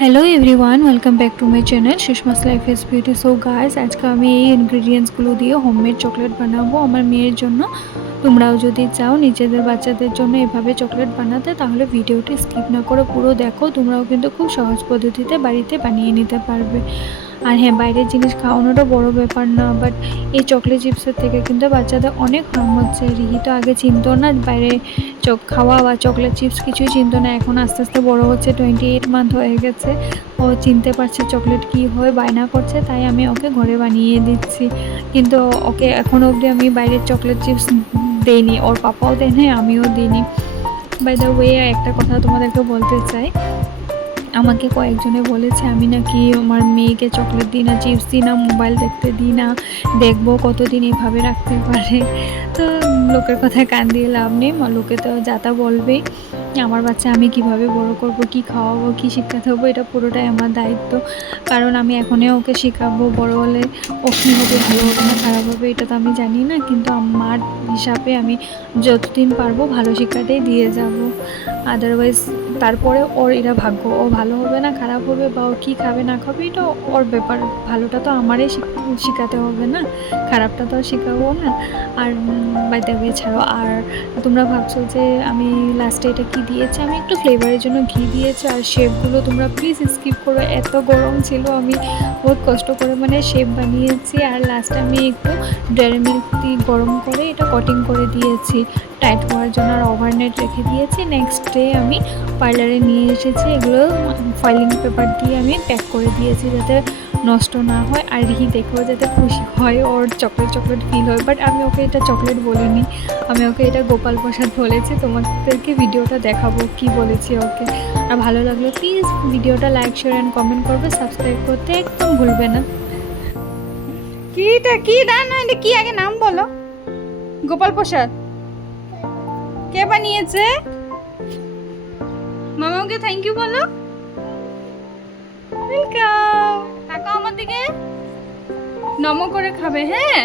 Hello everyone welcome back to my channel Sushma's life is beauty. So guys आज के আমি এই ইনগ্রেডিয়েন্টসগুলো দিয়ে হোমমেড চকলেট বানাবো আমার মেয়ের জন্য। তোমরাও যদি চাও নিজেদের বাচ্চাদের জন্য এভাবে চকলেট বানাতে তাহলে ভিডিওটি স্কিপ না করে পুরো দেখো। তোমরাও কিন্তু খুব সহজ পদ্ধতিতে বাড়িতে বানিয়ে নিতে পারবে। আর হ্যাঁ, বাইরের জিনিস খাওয়ানোটা বড় ব্যাপার না, বাট এই চকলেট চিপসের থেকে কিন্তু বাচ্চাদের অনেক হার্ম হচ্ছে। রিহি তো আগে চিনতো না বাইরে খাওয়া বা চকলেট চিপস কিছুই চিনতো না, এখন আস্তে আস্তে বড় হচ্ছে, 28 মান্থ হয়ে গেছে, ও চিনতে পারছে চকলেট কী হয়, বায়না করছে, তাই আমি ওকে ঘরে বানিয়ে দিচ্ছি। কিন্তু ওকে এখনও অবধি আমি বাইরের চকলেট চিপস দেইনি, ওর পাপাও দেয় না, আমিও দিইনি। বাই দ্য ওয়ে একটা কথা তোমাদেরকে বলতে চাই, আমাকে কয়েকজনে বলেছে আমি নাকি আমার মেয়েকে চকলেট দিই না, চিপস দিই না, মোবাইল দেখতে দিই না, দেখবো কতদিন এইভাবে রাখতে পারে। তো লোকের কথায় কান দিয়ে লাভ নেই, লোকে তো যা তা বলবেই। আমার বাচ্চা আমি কিভাবে বড় করব, কি খাওয়াবো, কি শিক্ষাতে হবো, এটা পুরোটাই আমার দায়িত্ব। কারণ আমি এখনই ওকে শেখাবো, বড় হলে ও কী হবে, ভালো হবে না খারাপ হবে এটা তো আমি জানি না, কিন্তু আমার হিসাবে আমি যতদিন পারবো ভালো শিক্ষাটাই দিয়ে যাব। আদারওয়াইজ তারপরে ওর এটা ভাগ্য, ও ভালো হবে না খারাপ হবে বা ও কী খাবে না খাবে এটা ওর ব্যাপার। ভালোটা তো আমারই শেখাতে হবে না, খারাপটা তো আর শেখাবো না। আর বাইতে হয়ে ছাড়ো। আর তোমরা ভাবছো যে আমি লাস্টে এটা কি দিয়েছি, আমি একটু ফ্লেভারের জন্য ঘি দিয়েছি। আর শেপগুলো তোমরা প্লিজ স্কিপ করো, এত গরম ছিল, আমি বহুত কষ্ট করে শেপ বানিয়েছি। আর লাস্টে আমি একটু ডেয়ারি মিল্ক দিয়ে গরম করে এটা কটিং করে দিয়েছি টাইট হওয়ার জন্য, আর ওভারনাইট রেখে দিয়েছি। নেক্সট ডে আমি পার্লারে নিয়ে এসেছি, এগুলো ফয়েলিং পেপার দিয়ে আমি প্যাক করে দিয়েছি যাতে নষ্ট না হয়, আর রিহি দেখেও যাতে খুশি হয়, ওর চকলেট চকলেট ফিল হয়। বাট আমি ওকে এটা চকলেট বলিনি, আমি ওকে এটা গোপাল প্রসাদ বলেছি। তোমাদেরকে ভিডিওটা দেখাবো কি বলেছি ওকে। আর ভালো লাগলো প্লিজ ভিডিওটা লাইক শেয়ার অ্যান্ড কমেন্ট করবে, সাবস্ক্রাইব করতে একদম ভুলবে না। কিটা কি না না এটা কি, আগে নাম বলো। গোপাল প্রসাদ কে বানিয়েছে? মামাকে থ্যাংক ইউ বলো। ওয়েলকাম। তাকাও আমার দিকে, নমো করে খাবে, হ্যাঁ।